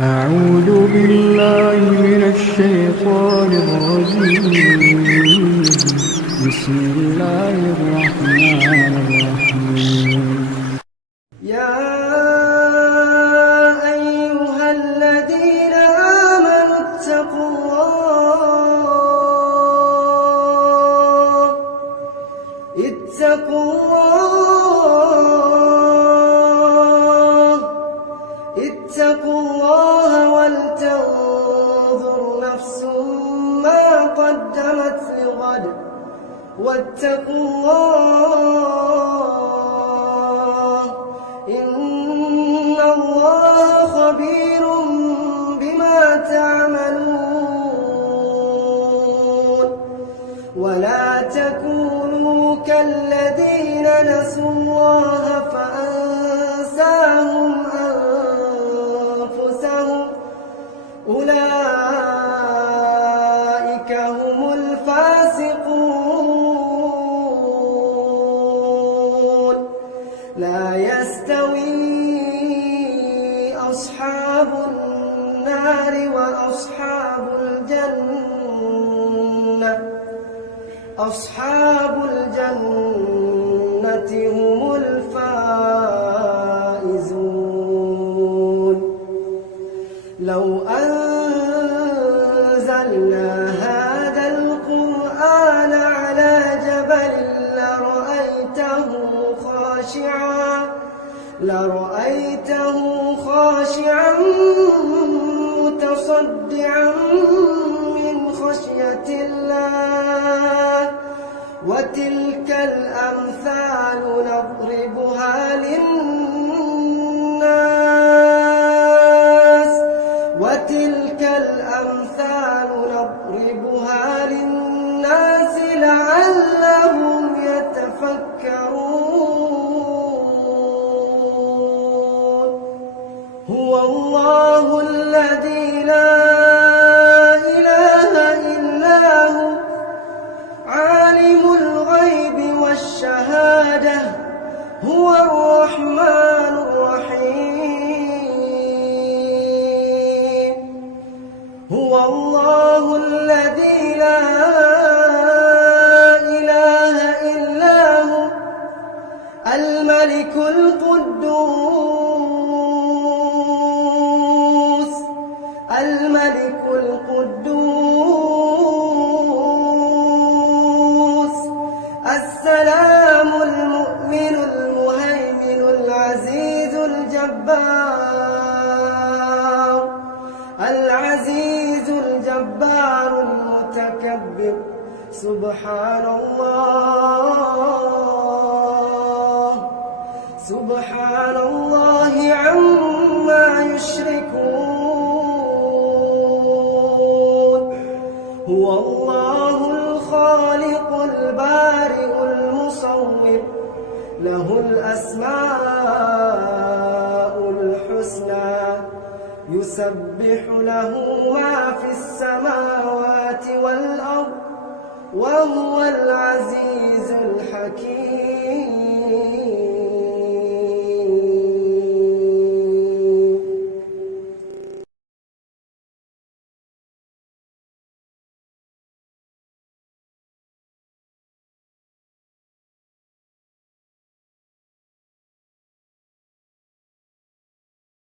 أعوذ بالله من الشيطان الرجيم. بسم الله الرحمن الرحيم. يا أيها الذين آمنوا اتقوا الله ولتنظر نفس ما قدمت لغد واتقوا الله إن الله خبير بما تعملون. ولا تكونوا كالذين نسوا الله فأنساهم أنفسهم أولئك هم الفاسقون. لا يستوي أصحاب النار وأصحاب الجنة هم الفائزون. لو أنزلنا هذا القرآن على جبل لرأيته خاشعا متصدعا من خشية الله. وتلك الأمثال نضربها للناس لعلهم يتفكرون. هو الله الذي لا إله إلا هو عالم الغيب والشهادة هو الرحمن الرحيم. هو الله الذي لا إله إلا هو الملك القدوس السلام المؤمن المهيمن العزيز الجبار المتكبر. سبحان الله عما يشركون. هو الله الخالق البارئ المصور له الأسماء الحسنى يسبح له ما في السماوات والأرض وهو العزيز الحكيم.